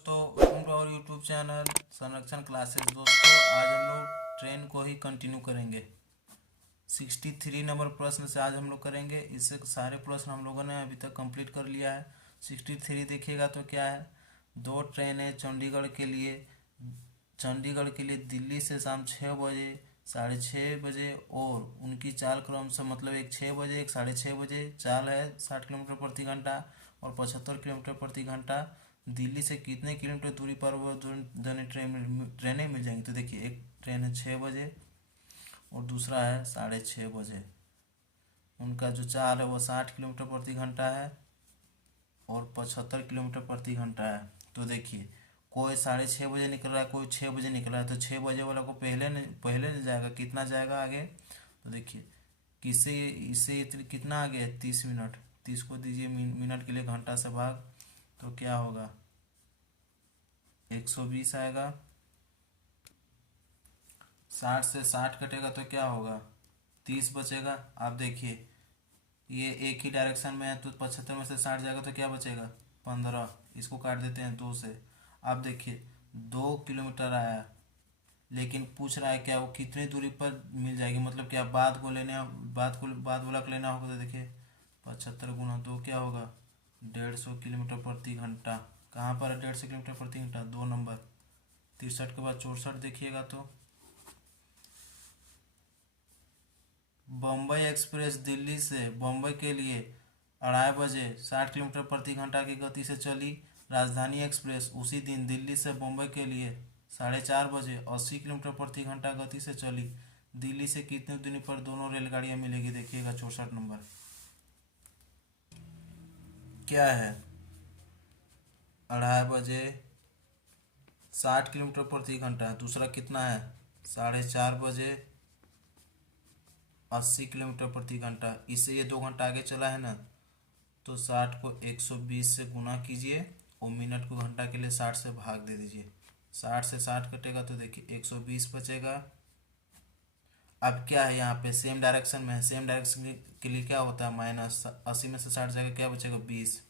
दोस्तों, welcome to our YouTube channel Sanrakshan classes. दोस्तों, आज हम लोग ट्रेन को ही कंटिन्यू करेंगे। 63 नंबर प्रश्न से आज हम लोग करेंगे। इससे सारे प्रश्न हम लोगों ने अभी तक कंप्लीट कर लिया है। 63 देखिएगा तो क्या है, दो ट्रेनें चंडीगढ़ के लिए दिल्ली से शाम 6 बजे, 6:30 बजे और उनकी चाल क्रम से, मतलब एक 6 बजे, एक 6:30 बजे। चाल है 60 किलोमीटर प्रति घंटा और 75 किलोमीटर प्रति घंटा। दिल्ली से कितने किलोमीटर दूरी पर वो दोनों ट्रेनें मिल जाएंगी। तो देखिए, एक ट्रेन है 6 बजे और दूसरा है 6:30 बजे। उनका जो चाल है वो 60 किलोमीटर प्रति घंटा है और 75 किलोमीटर प्रति घंटा है। तो देखिए, कोई 6:30 बजे निकल रहा है, कोई 6 बजे निकल रहा है। तो 6 बजे वाला को पहले जाएगा, कितना जाएगा आगे। तो देखिए, किससे इससे कितना आगे है, 30 मिनट। 30 को दीजिए मिनट के लिए घंटा से भाग, तो क्या होगा, 120 आएगा। 60 से 60 कटेगा तो क्या होगा, 30 बचेगा। आप देखिए, ये एक ही डायरेक्शन में है तो 75 में से 60 जाएगा तो क्या बचेगा, 15। इसको काट देते हैं 2 से। आप देखिए, 2 किलोमीटर आया, लेकिन पूछ रहा है क्या वो कितनी दूरी पर मिल जाएगी। मतलब क्या बाद वाला को लेना होगा। तो देखिए, 75 गुना 2 क्या होगा, 150 किलोमीटर प्रति घंटा। कहाँ पर है 150 किलोमीटर प्रति घंटा, 2 नंबर। 63 के बाद 64 देखिएगा तो, बम्बई एक्सप्रेस दिल्ली से बम्बई के लिए 2:30 बजे 60 किलोमीटर प्रति घंटा की गति से चली। राजधानी एक्सप्रेस उसी दिन दिल्ली से बम्बई के लिए 4:30 बजे 80 किलोमीटर प्रति घंटा गति से चली। दिल्ली से कितनी दूरी पर दोनों रेलगाड़ियां मिलेगी। देखिएगा 64 नंबर क्या है, 2:30 बजे 60 किलोमीटर प्रति घंटा। दूसरा कितना है, 4:30 बजे 80 किलोमीटर प्रति घंटा। इससे ये 2 घंटा आगे चला है ना, तो 60 को 120 से गुना कीजिए और मिनट को घंटा के लिए 60 से भाग दे दीजिए। 60 से 60 कटेगा तो देखिए 120 बचेगा। अब क्या है, यहाँ पे सेम डायरेक्शन में है, सेम डायरेक्शन के लिए क्या होता है, माइनस। 80 में से 60 जाएगा, क्या बचेगा, 20।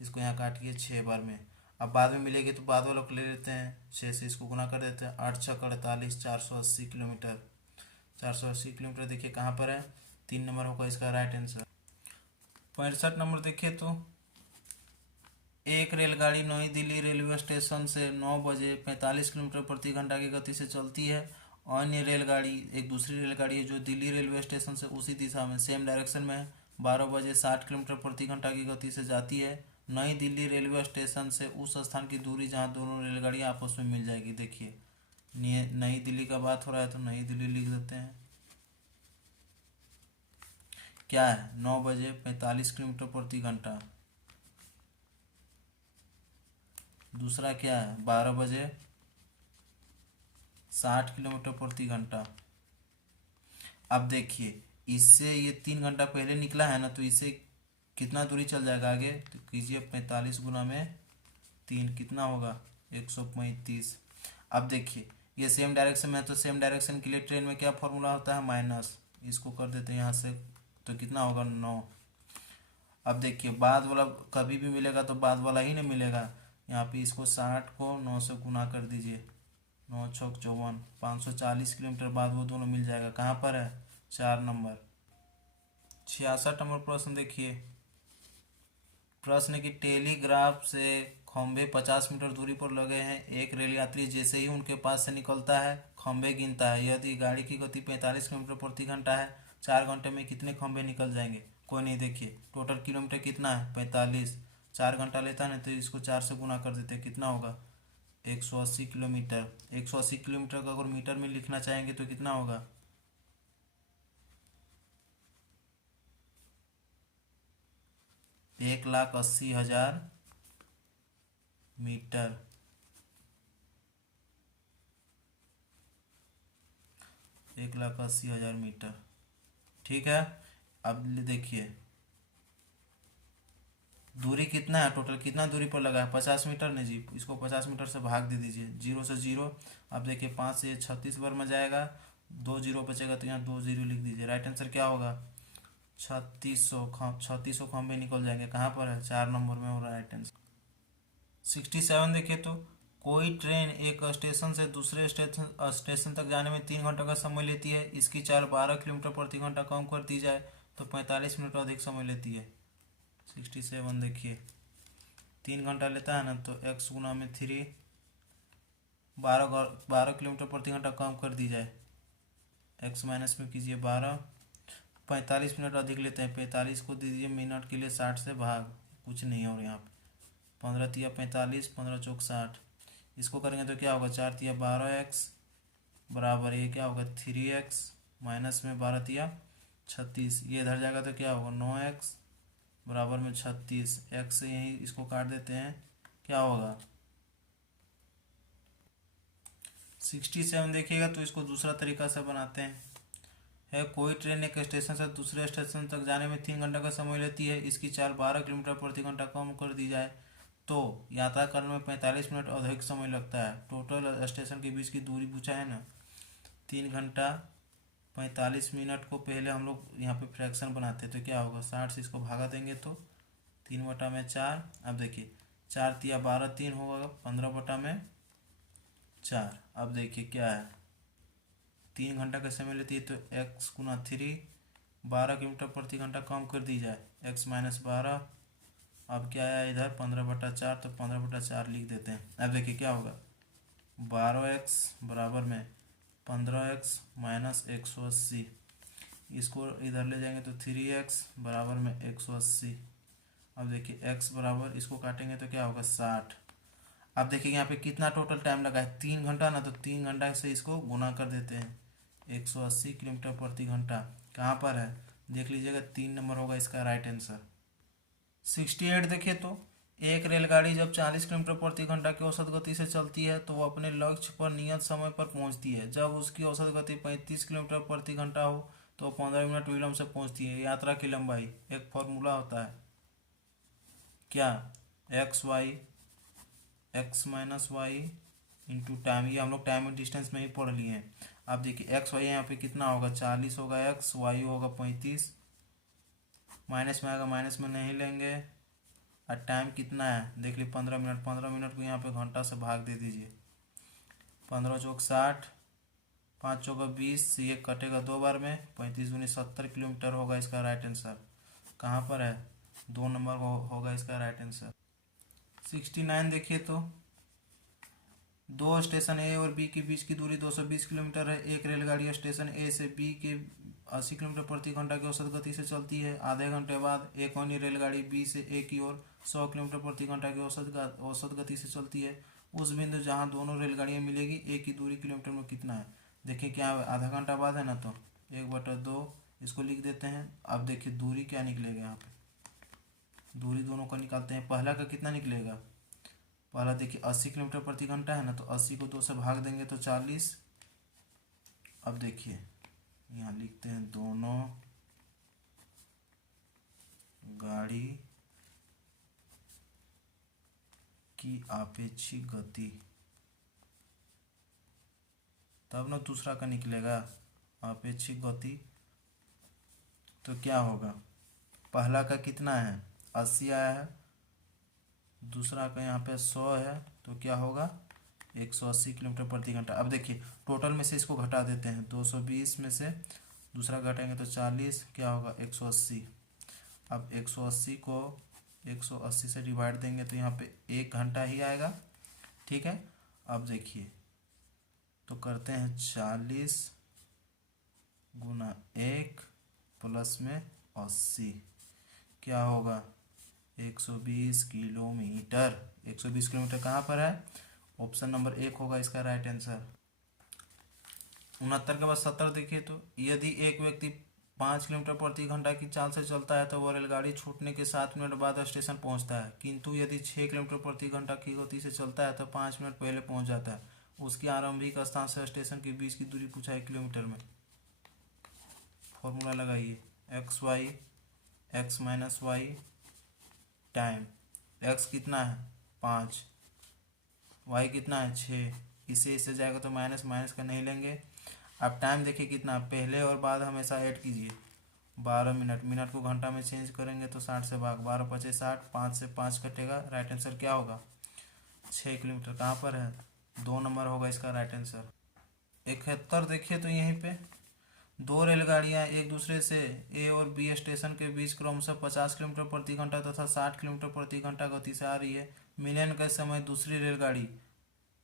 इसको यहाँ काटिए 6 बार में। अब बाद में मिलेगी तो बाद वालों को ले लेते हैं, 6 से इसको गुना कर देते हैं। 8 छः 48, 480 किलोमीटर। 480 किलोमीटर देखिए कहाँ पर है, 3 नंबर होगा इसका राइट आंसर। 65 नंबर देखिए तो, एक रेलगाड़ी नई दिल्ली रेलवे स्टेशन से 9 बजे 45 किलोमीटर प्रति घंटा की गति से चलती है। अन्य रेलगाड़ी, एक दूसरी रेलगाड़ी है जो दिल्ली रेलवे स्टेशन से उसी दिशा में, सेम डायरेक्शन में है, 12 बजे 60 किलोमीटर प्रति घंटा की गति से जाती है। नई दिल्ली रेलवे स्टेशन से उस स्थान की दूरी जहां दोनों रेलगाड़ियां आपस में मिल जाएगी। देखिए, नई दिल्ली का बात हो रहा है तो नई दिल्ली लिख देते हैं। क्या है, 9 बजे 45 किलोमीटर प्रति घंटा। दूसरा क्या है, 12 बजे 60 किलोमीटर प्रति घंटा। अब देखिए, इससे ये 3 घंटा पहले निकला है ना, तो इससे कितना दूरी चल जाएगा आगे। तो कीजिए 45 गुना में 3, कितना होगा, 135। अब देखिए, ये सेम डायरेक्शन में है तो सेम डायरेक्शन के लिए ट्रेन में क्या फॉर्मूला होता है, माइनस। इसको कर देते हैं यहाँ से, तो कितना होगा, 9। अब देखिए, बाद वाला कभी भी मिलेगा तो बाद वाला ही नहीं मिलेगा। यहाँ पे इसको 60 को 9 से गुना कर दीजिए, 9 छक 54, 540 किलोमीटर बाद वो दोनों मिल जाएगा। कहाँ पर है, 4 नंबर। 66 नंबर प्रश्न देखिए। प्रश्न की, टेलीग्राफ से खंभे 50 मीटर दूरी पर लगे हैं। एक रेल यात्री जैसे ही उनके पास से निकलता है, खंभे गिनता है। यदि गाड़ी की गति 45 किलोमीटर प्रति घंटा है, 4 घंटे में कितने खंभे निकल जाएंगे। कोई नहीं, देखिए टोटल किलोमीटर कितना है, 45। 4 घंटा लेता है ना, तो इसको 4 से गुना कर देते हैं, कितना होगा, 180 किलोमीटर। 180 किलोमीटर का अगर मीटर में लिखना चाहेंगे तो कितना होगा, 1,80,000 मीटर। 1,80,000 मीटर, ठीक है। अब देखिए, दूरी कितना है, टोटल कितना दूरी पर लगा है, 50 मीटर ने जी। इसको 50 मीटर से भाग दे दीजिए, 0 से 0। अब देखिए, 5 से 36 बार में जाएगा, 2 जीरो बचेगा तो यहाँ 2 जीरो लिख दीजिए। राइट आंसर क्या होगा, 3600 खंभे निकल जाएंगे। कहाँ पर है, 4 नंबर में हो रहा है राइट आंसर। 67 देखिए तो कोई ट्रेन एक स्टेशन से दूसरे स्टेशन तक जाने में 3 घंटा का समय लेती है, इसकी चाल 12 किलोमीटर प्रति घंटा कम कर दी जाए तो 45 मिनट अधिक समय लेती है। 67 देखिए 3 घंटा लेता है ना, तो एक्स गुना में 3, 12 किलोमीटर प्रति घंटा कम कर दी जाए, एक्स माइनस में कीजिए 12, 45 मिनट अधिक लेते हैं, 45 को दे दीजिए मिनट के लिए 60 से भाग, कुछ नहीं है और यहाँ पे 15 तिया 45, 15 चौक 60, इसको करेंगे तो क्या होगा 4 तिया 12x बराबर ये क्या होगा 3x माइनस में 12 तिया 36, ये इधर जाएगा तो क्या होगा 9x बराबर में 36, x से यहीं इसको काट देते हैं, क्या होगा 67 देखिएगा तो इसको दूसरा तरीका से बनाते हैं। है कोई ट्रेन एक स्टेशन से दूसरे स्टेशन तक जाने में 3 घंटा का समय लेती है, इसकी चाल 12 किलोमीटर प्रति घंटा कम कर दी जाए तो यात्रा करने में 45 मिनट अधिक समय लगता है। टोटल स्टेशन के बीच की दूरी पूछा है ना, 3 घंटा 45 मिनट को पहले हम लोग यहाँ पे फ्रैक्शन बनाते हैं तो क्या होगा 60 से इसको भागा देंगे तो 3/4। अब देखिए 4 तिया 12, 3 होगा 15/4। अब देखिए क्या है 3 घंटा का समय लेती है तो एक्स गुना 3, 12 किलोमीटर प्रति घंटा कम कर दी जाए, एक्स माइनस 12। अब क्या आया इधर 15/4, तो 15/4 लिख देते हैं। अब देखिए क्या होगा 12x बराबर में 15x माइनस 180, इसको इधर ले जाएंगे तो 3x बराबर में 180। अब देखिए x बराबर इसको काटेंगे तो क्या होगा 60। अब देखिए यहाँ पे कितना टोटल टाइम लगा है 3 घंटा ना, तो 3 घंटा से इसको गुना कर देते हैं, 180 किलोमीटर प्रति घंटा कहाँ पर है देख लीजिएगा, 3 नंबर होगा इसका राइट आंसर। 68 देखिए तो एक रेलगाड़ी जब 40 किलोमीटर प्रति घंटा की औसत गति से चलती है तो वो अपने लक्ष्य पर नियत समय पर पहुंचती है। जब उसकी औसत गति 35 किलोमीटर प्रति घंटा हो तो 15 मिनट विलंब से पहुंचती है। यात्रा की लंबाई एक फॉर्मूला होता है क्या, x minus y into time, ये हम लोग टाइम एंड डिस्टेंस में ही पढ़ लिए हैं। अब देखिए एक्स वाई यहाँ पे कितना होगा 40 होगा एक्स, वाई होगा 35, माइनस में आएगा माइनस में नहीं लेंगे, और टाइम कितना है देख लीजिए 15 मिनट, 15 मिनट को यहाँ पे घंटा से भाग दे दीजिए, 15 चौक 60, 5 चौका 20, ये कटेगा 2 बार में, 35 दूनी 70 किलोमीटर होगा इसका राइट आंसर। कहाँ पर है 2 नंबर होगा इसका राइट आंसर। 69 देखिए तो दो स्टेशन ए और बी के बीच की दूरी 220 किलोमीटर है। एक रेलगाड़ी स्टेशन ए से बी के 80 किलोमीटर प्रति घंटा की औसत गति से चलती है। आधे घंटे बाद एक अन्य रेलगाड़ी बी से ए की ओर 100 किलोमीटर प्रति घंटा की औसत गति से चलती है। उस बिंदु जहां दोनों रेलगाड़ियां मिलेगी ए की दूरी किलोमीटर में कितना है। देखिए क्या आधा घंटा बाद है ना, तो 1/2 इसको लिख देते हैं। अब देखिए दूरी क्या निकलेगा, यहाँ पे दूरी दोनों का निकालते हैं। पहला का कितना निकलेगा, पहला देखिए 80 किलोमीटर प्रति घंटा है ना, तो 80 को 2 से भाग देंगे तो 40। अब देखिए यहाँ लिखते हैं दोनों गाड़ी की आपेक्षिक गति, तब ना दूसरा का निकलेगा आपेक्षिक गति। तो क्या होगा पहला का कितना है 80 आया है, दूसरा का यहाँ पे 100 है, तो क्या होगा 180 किलोमीटर प्रति घंटा। अब देखिए टोटल में से इसको घटा देते हैं, 220 में से दूसरा घटाएंगे तो 40, क्या होगा 180। अब 180 को 180 से डिवाइड देंगे तो यहाँ पे 1 घंटा ही आएगा, ठीक है। अब देखिए तो करते हैं 40 गुना 1 प्लस में 80, क्या होगा 120 किलोमीटर। 120 किलोमीटर कहाँ पर है, ऑप्शन नंबर 1 होगा इसका राइट आंसर। 69 के बाद 70 देखिए तो यदि एक व्यक्ति 5 किलोमीटर प्रति घंटा की चाल से चलता है तो वह रेलगाड़ी छूटने के 7 मिनट बाद स्टेशन पहुंचता है, किंतु यदि 6 किलोमीटर प्रति घंटा की गति से चलता है तो 5 मिनट पहले पहुंच जाता है। उसकी आरंभिक स्थान से स्टेशन के बीच की दूरी पूछा है किलोमीटर में। फॉर्मूला लगाइए x minus y time, x कितना है 5, वाई कितना है 6, इससे जाएगा तो माइनस माइनस का नहीं लेंगे। अब टाइम देखिए कितना, पहले और बाद हमेशा ऐड कीजिए, 12 मिनट, मिनट को घंटा में चेंज करेंगे तो 60 से भाग, 12 × 5 = 60, 5 से 5 कटेगा, राइट आंसर क्या होगा 6 किलोमीटर। कहाँ पर है? 2 नंबर होगा इसका राइट आंसर। 71 देखिए तो यहीं पे दो रेलगाड़ियां एक दूसरे से ए और बी स्टेशन के बीच क्रमशः 50 किलोमीटर प्रति घंटा तथा 60 किलोमीटर प्रति घंटा गति से आ रही है। मिलन के समय दूसरी रेलगाड़ी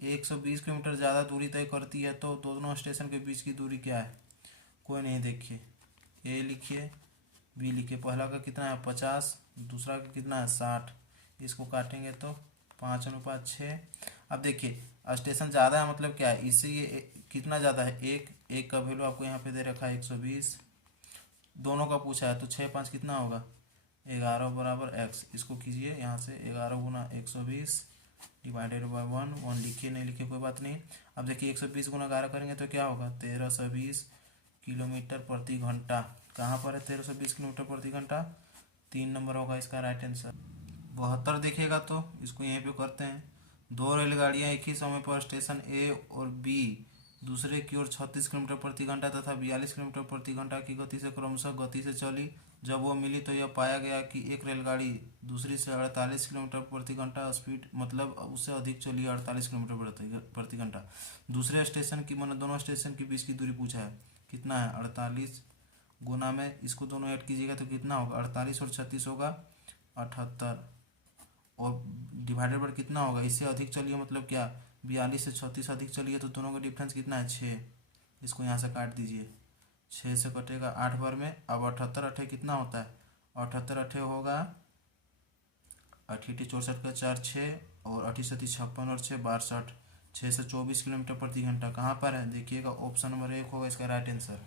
120 किलोमीटर ज़्यादा दूरी तय करती है, तो दोनों स्टेशन के बीच की दूरी क्या है? कोई नहीं, देखिए ए लिखिए, बी लिखिए। पहला का कितना है? 50, दूसरा का कितना है? 60। इसको काटेंगे तो 5:6। अब देखिए स्टेशन ज़्यादा है मतलब क्या है, इससे ये कितना ज़्यादा है? एक का वैल्यू आपको यहाँ पे दे रखा है 120, दोनों का पूछा है, तो 6×5 कितना होगा? 11 बराबर x। इसको कीजिए यहाँ से 11 गुना 120 डिवाइडेड बाय 1 लिखिए, नहीं लिखिए कोई बात नहीं। अब देखिए 120 गुना 11 करेंगे तो क्या होगा? 1320 किलोमीटर प्रति घंटा। कहाँ पर है 1320 किलोमीटर प्रति घंटा? 3 नंबर होगा इसका राइट आंसर। 72 देखिएगा तो इसको यहीं पे करते हैं। दो रेलगाड़ियां एक ही समय पर स्टेशन ए और बी दूसरे की ओर 36 किलोमीटर प्रति घंटा तथा 42 किलोमीटर प्रति घंटा की गति से क्रमशः गति से चली। जब वो मिली तो यह पाया गया कि एक रेलगाड़ी दूसरी से 48 किलोमीटर प्रति घंटा स्पीड मतलब उससे अधिक चली, 48 किलोमीटर प्रति घंटा। दूसरे स्टेशन की मतलब दोनों स्टेशन के बीच की दूरी पूछा है, कितना है? 48 गुना में इसको दोनों ऐड कीजिएगा तो कितना होगा? 48 और 36 होगा 78, और डिवाइडेड बाय कितना होगा? इससे अधिक चलिए मतलब क्या? 42 से 36 अधिक चलिए, तो दोनों का डिफरेंस कितना है? 6। इसको यहाँ से काट दीजिए, 6 से कटेगा 8 बार में। अब 78 8 कितना होता है? 78 8 होगा 8 64 का 4 6 और 8 7 56 और 6 62, 6 से 24 किलोमीटर प्रति घंटा। कहाँ पर है? देखिएगा ऑप्शन नंबर 1 होगा इसका राइट आंसर।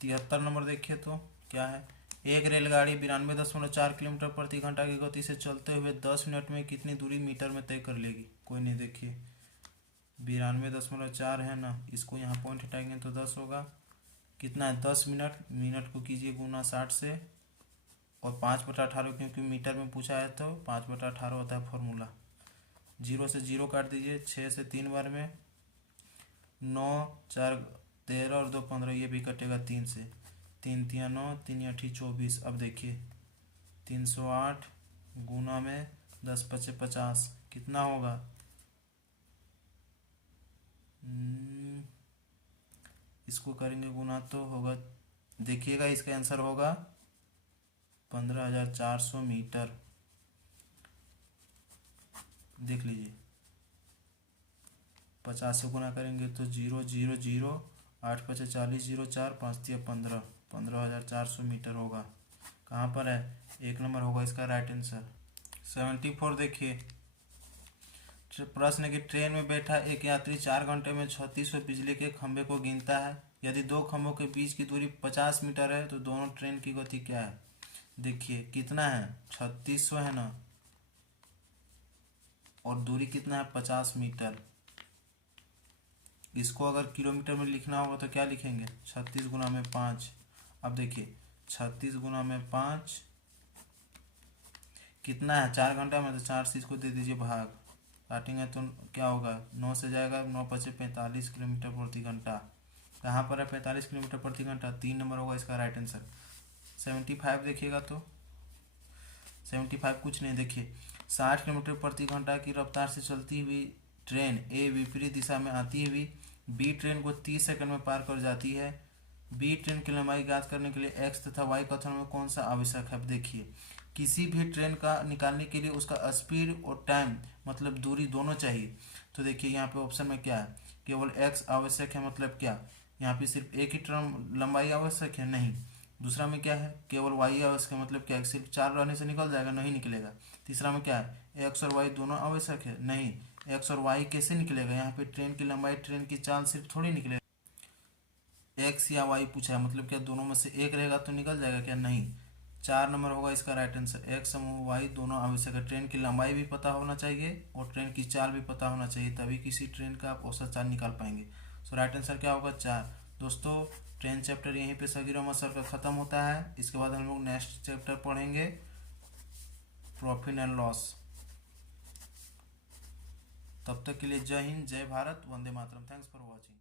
73 नंबर देखिए तो क्या है? एक रेलगाड़ी 92.4 किलोमीटर प्रति घंटा की गति से चलते हुए 10 मिनट में कितनी दूरी मीटर में तय कर लेगी? कोई नहीं, देखिए 92.4 है ना, इसको यहाँ पॉइंट हटाएंगे तो 10 होगा। कितना है? 10 मिनट। मिनट को कीजिए गुना 60 से, और 5/18 क्योंकि मीटर में पूछा है तो 5/18 होता है फॉर्मूला। 0 से 0 काट दीजिए, 6 से 3 बार में, 9 4 13 और 2 15, ये भी कटेगा 3 से। 3 3 9, 3 8 24। अब देखिए 308 गुना में 10 5 50 कितना होगा? इसको करेंगे गुना तो होगा, देखिएगा इसका आंसर होगा 15,400 मीटर। देख लीजिए 50 से गुना करेंगे तो 0 0 0, 8 5 40 0 4 5 3 15, 15,400 मीटर होगा। कहाँ पर है? 1 नंबर होगा इसका राइट आंसर। 74 देखिए, प्रश्न है कि ट्रेन में बैठा एक यात्री 4 घंटे में 3600 बिजली के खंभे को गिनता है। यदि दो खंभों के बीच की दूरी 50 मीटर है तो दोनों ट्रेन की गति क्या है? देखिए कितना है? 3600 है ना, और दूरी कितना है? 50 मीटर। इसको अगर किलोमीटर में लिखना होगा तो क्या लिखेंगे? 36 गुना में 5। अब देखिए 36 गुना में 5 कितना है? 4 घंटा में, तो 4 से इसको दे दीजिए भाग, काटेंगे तो क्या होगा? 9 से जाएगा, 9 5 45 किलोमीटर प्रति घंटा। कहाँ पर है 45 किलोमीटर प्रति घंटा? 3 नंबर होगा इसका राइट आंसर। 75 देखिएगा तो 75 कुछ नहीं, देखिए 60 किलोमीटर प्रति घंटा की रफ्तार से चलती हुई ट्रेन ए विपरीत दिशा में आती हुई बी ट्रेन को 30 सेकंड में पार कर जाती है। बी ट्रेन की लंबाई ज्ञात करने के लिए एक्स तथा वाई कथन में कौन सा आवश्यक है? अब देखिए किसी भी ट्रेन का निकालने के लिए उसका स्पीड और टाइम मतलब दूरी दोनों चाहिए। तो देखिए यहाँ पे ऑप्शन में क्या है? केवल एक्स आवश्यक है, मतलब क्या? यहाँ पे सिर्फ एक ही टर्म लंबाई आवश्यक है? नहीं। दूसरा में क्या है? केवल वाई आवश्यक है, मतलब क्या? सिर्फ 4 रहने से निकल जाएगा? नहीं निकलेगा। तीसरा में क्या है? एक्स और वाई दोनों आवश्यक है? नहीं। एक्स और वाई कैसे निकलेगा? यहाँ पे ट्रेन की लंबाई, ट्रेन की चाल सिर्फ थोड़ी निकलेगा। एक्स या वाई पूछा है, मतलब क्या दोनों में से एक रहेगा तो निकल जाएगा क्या? नहीं। 4 नंबर होगा इसका राइट आंसर। एक्स समूह वाई दोनों आवश्यक है। ट्रेन की लंबाई भी पता होना चाहिए और ट्रेन की चाल भी पता होना चाहिए, तभी किसी ट्रेन का आप औसत चाल निकाल पाएंगे। सो राइट आंसर क्या होगा? 4। दोस्तों ट्रेन चैप्टर यहीं पे सगीर अहमद सर का ख़त्म होता है। इसके बाद हम लोग नेक्स्ट चैप्टर पढ़ेंगे प्रॉफिट एंड लॉस। तब तक के लिए Jai Hind, Jai Bharat, Vande Mataram. Thanks for watching.